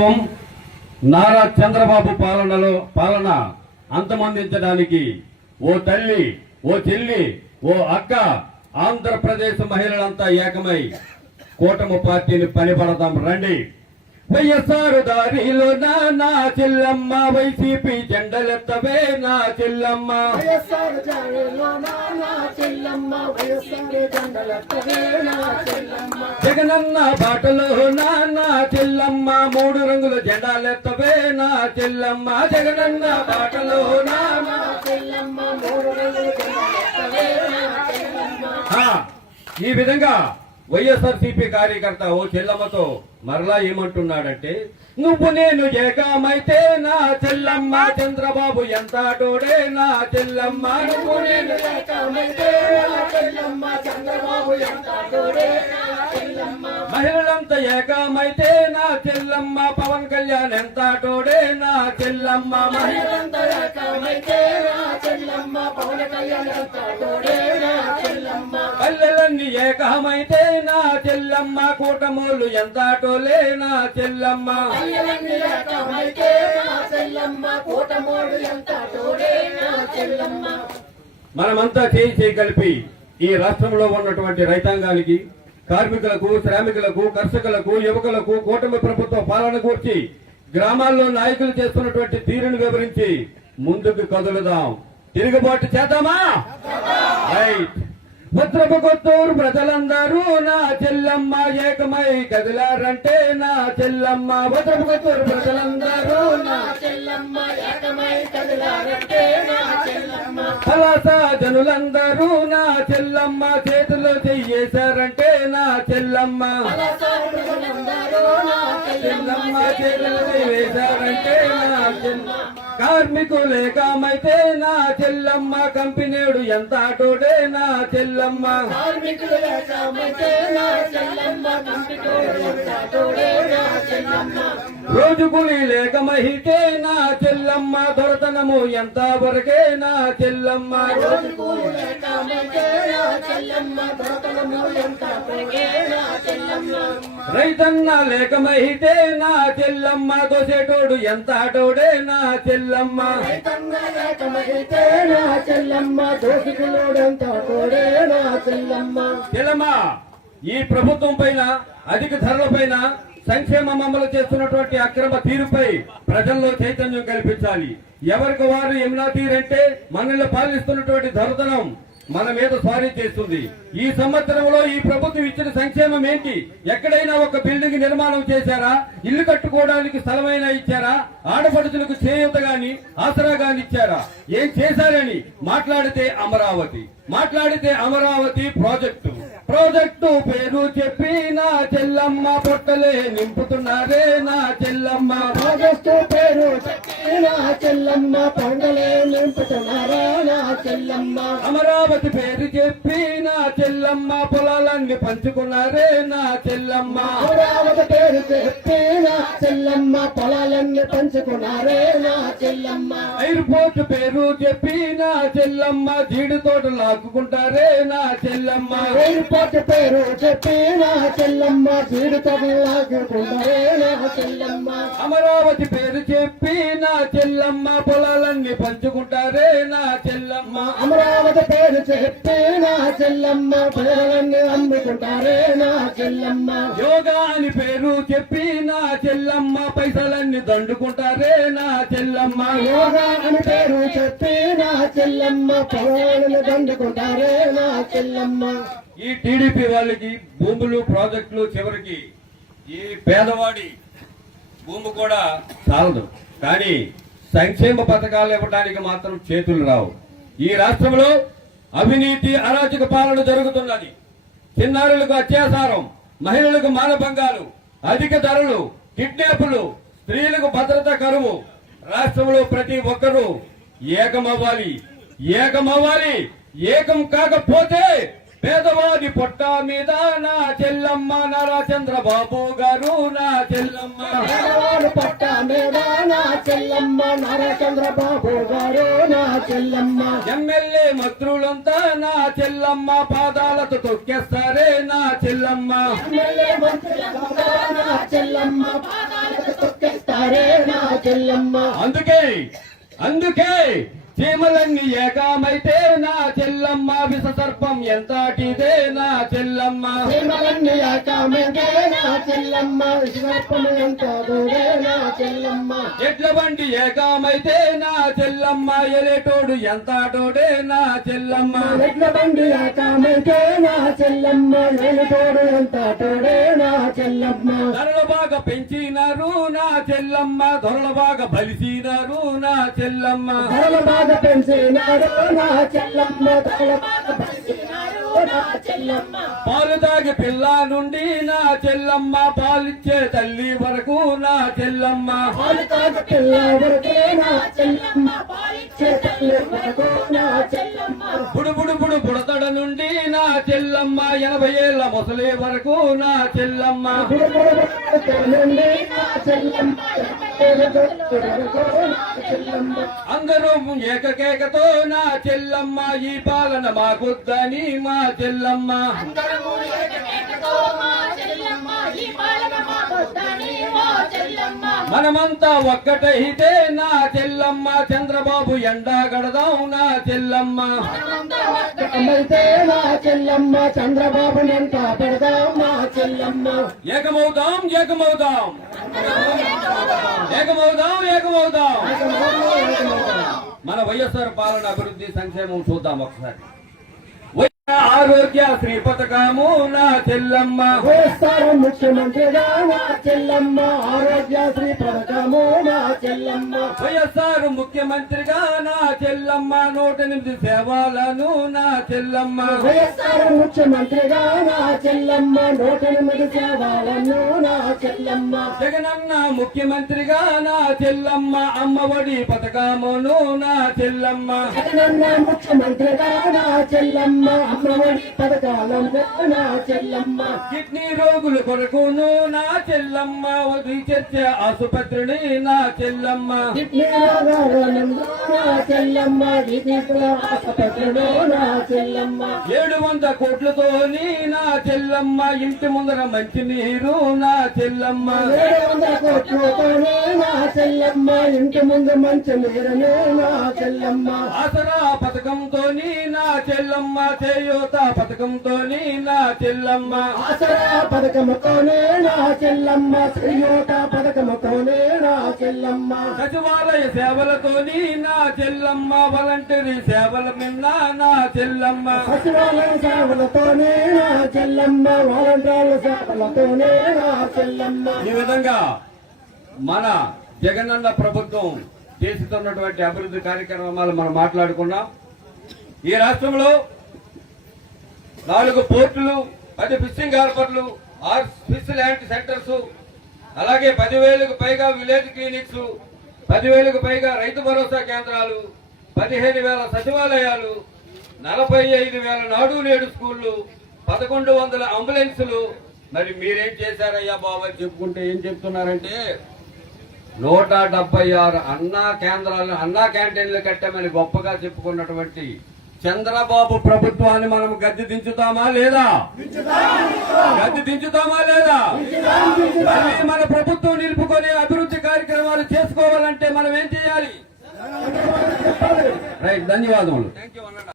ప్రభుత్వం నారా చంద్రబాబు పాలనలో పాలన అంతమందించడానికి ఓ తల్లి ఓ చెల్లి ఓ అక్క ఆంధ్రప్రదేశ్ మహిళలంతా ఏకమై కూటమి పార్టీని పనిపడదాం రండి. వైఎస్ఆర్ దారిలో నా నా చెల్లమ్మ. వైసీపీ జెండలెత్తవే నా చెల్లమ్మ. వైఎస్ఆర్ నా నా చెల్లమ్మ. వైఎస్ఆర్ జెండలెత్తవే నా చెల్లమ్మ. జగనన్న బాటలో నా నా చెల్లమ్మ. మూడు రంగుల జెండాలెత్తవే నా చెల్లమ్మ. జగనన్న బాటలో నా నా చెల్లమ్మ. మూడు రంగుల జెండలెత్తవే నా చెల్లమ్మ ఆ, ఈ విధంగా వైఎస్ఆర్సీపీ కార్యకర్త ఓ చెల్లమ్మతో మరలా ఏమంటున్నాడంటే నువ్వు నేను ఏకమైతే నా చెల్లమ్మ చంద్రబాబు ఎంత తోడే నా చెల్లమ్మ? నువ్వు నేను ఏకమైతే నా చెల్లమ్మ చంద్రబాబు ఎంత తోడే మహిళలంతా ఏకమైతే నా చెల్లమ్మ? పవన్ కళ్యాణ్ ఎంత తోడే నా చెల్లమ్మ? మహిళలంతా ఏకమైతే నా చెల్లమ్మ? పవన్ కళ్యాణ్ ఎంత తోడే నా చెల్లమ్మ? పల్లెలన్నీ ఏకమైతే కూటమోళ్ళు ఎంత టోలే నా చెల్లమ్మ. మహిళలన్నీ ఏకమైతే నా చెల్లమ్మ. కూటమోడు ఎంత తోడే నా చెల్లమ్మ. మనమంతా చేయి చేయి కలిపి ఈ రాష్ట్రంలో ఉన్నటువంటి రైతాంగానికి కార్మికులకు శ్రామికులకు కర్షకులకు యువకులకు కూటమి ప్రభుత్వ పాలన కూర్చి గ్రామాల్లో నాయకులు చేస్తున్నటువంటి తీరును వివరించి ముందుకు కదులుదాం. తిరుగుబాటు చేద్దామా? రైట్. ఉత్తరపు కొత్తూరు ప్రజలందరూ నా చెల్లమ్మ ఏకమై కదిలారంటే నా చెల్లమ్మ. ఉత్తరపు కొత్తూరు ప్రజలందరూ నా చెల్లమ్మ ఏకమై కదిలారంటే నా చెల్లమ్మ. పలాస జనులందరూ నా చెల్లమ్మ చేతిలో చెయ్యేశారంటే నా చెల్లమ్మ. చెల్లమ్మ చేతిలో వేశారంటే నా చెల్ల కార్మికులేకమైతే నా చెల్లమ్మ కంపెనీడు ఎంత అటోడే నా చెల్లమ్మ. కార్మికులు ఏకమైతే నా చెల్లమ్మ కంపికోడు ఎంత తోడే నా చెల్లమ్మ రోజు కూలి లేక మహితే నా చెల్లమ్మ దొరతనము ఎంత వరకే నా చెల్లమ్మ? రైతన్న లేక మహితే నా చెల్లమ్మ దోసేటోడు ఎంత అటోడే నా చెల్లమ్మ? చెల్లమ్మ ఈ ప్రభుత్వం పైన అధిక ధరల పైన సంక్షేమం అమలు చేస్తున్నటువంటి అక్రమ తీరుపై ప్రజల్లో చైతన్యం కల్పించాలి. ఎవరికి వారు ఎమ్నా తీరంటే మనల్ని పాలిస్తున్నటువంటి దొరదనం మన మీద స్వారీ చేస్తుంది. ఈ సంవత్సరంలో ఈ ప్రభుత్వం ఇచ్చిన సంక్షేమం ఏంటి? ఎక్కడైనా ఒక బిల్డింగ్ నిర్మాణం చేశారా? ఇల్లు కట్టుకోవడానికి స్థలమైనా ఇచ్చారా? ఆడపడుచులకు చేయూత గాని ఆసరా గాని ఇచ్చారా? ఏం చేశారని మాట్లాడితే అమరావతి. మాట్లాడితే అమరావతి ప్రాజెక్టు. ప్రాజెక్టు పేరు చెప్పి నా చెల్లమ్మ పొట్టలే నింపుతున్నారే నా చెల్లమ్మ. ఆగస్టు పేరు చెప్పి నా చెల్లమ్మ పండలే నింపుతున్నారా నా చెల్లమ్మ. అమరావతి పేరు చెప్పి నా చెల్లమ్మ పొలాలన్నీ పంచుకున్నారే నా చెల్లమ్మ. అమరావతి పేరు చెప్పి నా చెల్లమ్మ పొలాలన్నీ పంచుకున్నారే నా చెల్లమ్మ. ఎయిర్పోర్ట్ పేరు చెప్పి నా చెల్లమ్మ జీడి తోట లాక్కుంటారే నా చెల్లమ్మ. ఎయిర్పోర్ట్ పేరు చెప్పి నా చెల్లమ్మ జీడి తగులాగుకుంటారే నా చెల్లమ్మ. అమరావతి పేరు చెప్పి నా చెల్లమ్మ పొలాలన్నీ పంచుకుంటారే నా చెల్లమ్మ. అమరావతి పేరు చెప్పి నా చెల్లమ్మ పేరులన్నీ అమ్ముకుంటారే నా చెల్లమ్మ. యోగా అని పేరు చెప్పి నా చెల్లమ్మ పైసలన్నీ దండుకుంటారే నా చెల్లమ్మ. యోగా అని పేరు చెప్పి నా చెల్లమ్మ పొలాలను దండుకుంటారే నా చెల్లమ్మ. ఈ టీడీపీ వాళ్ళకి భూములు ప్రాజెక్టులు చివరికి ఈ పేదవాడి భూమి కూడా చాలదు. కానీ సంక్షేమ పథకాలు ఇవ్వడానికి మాత్రం చేతులు రావు. ఈ రాష్ట్రంలో అవినీతి అరాచక పాలన జరుగుతున్నది. చిన్నారులకు అత్యాచారం మహిళలకు మానభంగాలు అధిక ధరలు కిడ్నాపులు స్త్రీలకు భద్రత కరువు. రాష్ట్రంలో ప్రతి ఒక్కరూ ఏకమవ్వాలి. ఏకమవ్వాలి. ఏకం కాకపోతే పేదవాడి పొట్ట మీద నా చెల్లమ్మ నారా చంద్రబాబు గారు నా చెల్లమ్మ. చెల్లమ్మ నరచంద్రబాబు గారు నా చెల్లమ్మ. ఎమ్మెల్యే మంత్రులంతా నా చెల్లమ్మ. పాదాలతో తొక్కేస్తారే నా చెల్లమ్మ. ఎమ్మెల్యే మంత్రులంతా నా చెల్లమ్మ. తొక్కేస్తారే నా చెల్లమ్మ. అందుకే అందుకే చీమలన్నీ ఏకామైతే నా చెల్లమ్మ విష సర్పం. ఎంతటిదే నా చెల్లమ్మ? ప్రేమలన్నీ ఆకామంటే నా చెల్లమ్మ విశ్వర్పము ఎంత దూరే నా చెల్లమ్మ? ఎడ్ల బండి ఏకామైతే నా చెల్లమ్మ. ఎలేటోడు ఎంతటోడే నా చెల్లమ్మ? ఎడ్ల బండి ఆకామంటే నా చెల్లమ్మ. నేను తోడు ఎంత తోడే నా చెల్లమ్మ? ధరలు బాగా పెంచినారు నా చెల్లమ్మ. ధరలు బాగా బలిసినారు నా చెల్లమ్మ. ధరలు బాగా పెంచినారు నా చెల్లమ్మ ధరలు బాగా పెంచినారు నా చెల్లమ్మ పాలు తాగి పిల్ల నుండి నా చెల్లమ్మ పాలిచ్చే తల్లి వరకు నా చెల్లమ్మ. పాలు తాగి పిల్ల వరకే నా చెల్లమ్మ పాలిచ్చే తల్లి వరకు నా చెల్లమ్మ. బుడు బుడు చెల్లమ్మ ఎనభై ఏళ్ళ ముసలి వరకు నా చెల్లమ్మ. అందరూ ఏకకేకతో నా చెల్లమ్మ ఈ పాలన మాకొద్దని మా చెల్లమ్మ. మనమంతా ఒక్కటైతే నా చెల్లమ్మ. చంద్రబాబు ఎండా గడదాం నా చెల్లమ్మ. అయితే నా చెల్లమ్మ చంద్రబాబు ఎంత పెడదాం మా చెల్లమ్మ. ఏకమవుదాం ఏకమవుదాం. ఏకమవుదాం ఏకమవుదాం. మన వైఎస్ఆర్ పాలన అభివృద్ధి సంక్షేమం చూద్దాం ఒకసారి. ఆరోగ్య శ్రీ పథకము నా చెల్లమ్మ వైఎస్ఆర్ ముఖ్యమంత్రిగా నా చెల్లమ్మ ఆరోగ్యశ్రీ పథకము నా చెల్లమ్మ వైఎస్ఆర్ ముఖ్యమంత్రిగా నా చెల్లమ్మ నూట ఎనిమిది సేవలను నా చెల్లమ్మ వైఎస్ఆర్ ముఖ్యమంత్రిగా నా చెల్లమ్మ నూట ఎనిమిది సేవలను నా చెల్లమ్మ జగనన్న ముఖ్యమంత్రిగా నా చెల్లమ్మ అమ్మఒడి పథకమును నా చెల్లమ్మ జగనన్న ముఖ్యమంత్రిగా నా చెల్లమ్మ అమ్మఒడి పథకాలను చెల్లమ్మ కిడ్నీ రోగుల కొరకును నా చెల్లమ్మ రీచర్చ ఆసుపత్రిని నా చెల్లమ్మ. కిడ్నీ చెల్లమ్మ ఆసుపత్రిలో నా చెల్లమ్మ. ఏడు వంద కోట్లతోని నా చెల్లమ్మ ఇంటి ముందర మంచి నీరు నా చెల్లమ్మ. ఏడు వందల కోట్లతోనే నా చెల్లమ్మ ఇంటి ముందు మంచి నీరునే నా చెల్లమ్మ. ఆసరా పథకంతోని నా చెల్లమ్మ చేయూత పథకంతోని నా చెల్లమ్మ. ఆసరా పథకముతోనే నా చెల్లమ్మ. శ్రీయోట పథకముతోనే నా చెల్లమ్మ. సచివాలయ సేవలతోని నా చెల్లమ్మ. వాలంటరీ సేవల మిన్న నా చెల్లమ్మ. సచివాలయ సేవలతోనే నా చెల్లమ్మ. వాలంటీర్ల సేవలతోనే నా చెల్లమ్మ. ఈ విధంగా మన జగనన్న ప్రభుత్వం చేస్తున్నటువంటి అభివృద్ధి కార్యక్రమాలు మనం మాట్లాడుకున్నాం. ఈ రాష్ట్రంలో నాలుగు పోర్టులు పది ఫిషింగ్ హార్బర్లు ఆరు ఫిష్ ల్యాండ్ సెంటర్స్ అలాగే పదివేలకు పైగా విలేజ్ క్లినిక్స్ పదివేలకు పైగా రైతు భరోసా కేంద్రాలు పదిహేను వేల సచివాలయాలు నలభై ఐదు వేల నాడు నేడు స్కూళ్ళు పదకొండు వందల అంబులెన్సులు. మరి మీరేం చేశారయ్యా బాబు అని చెప్పుకుంటే ఏం చెప్తున్నారంటే నూట డెబ్బై ఆరు అన్నా కేంద్రాలు అన్నా క్యాంటీన్లు కట్టామని గొప్పగా చెప్పుకున్నటువంటి చంద్రబాబు ప్రభుత్వాన్ని మనం గద్దె దించుతామా లేదా? గద్దె దించుతామా లేదా? మళ్ళీ మన ప్రభుత్వం నిలుపుకొని అభివృద్ధి కార్యక్రమాలు చేసుకోవాలంటే మనం ఏం చేయాలి? రైట్ ధన్యవాదములు.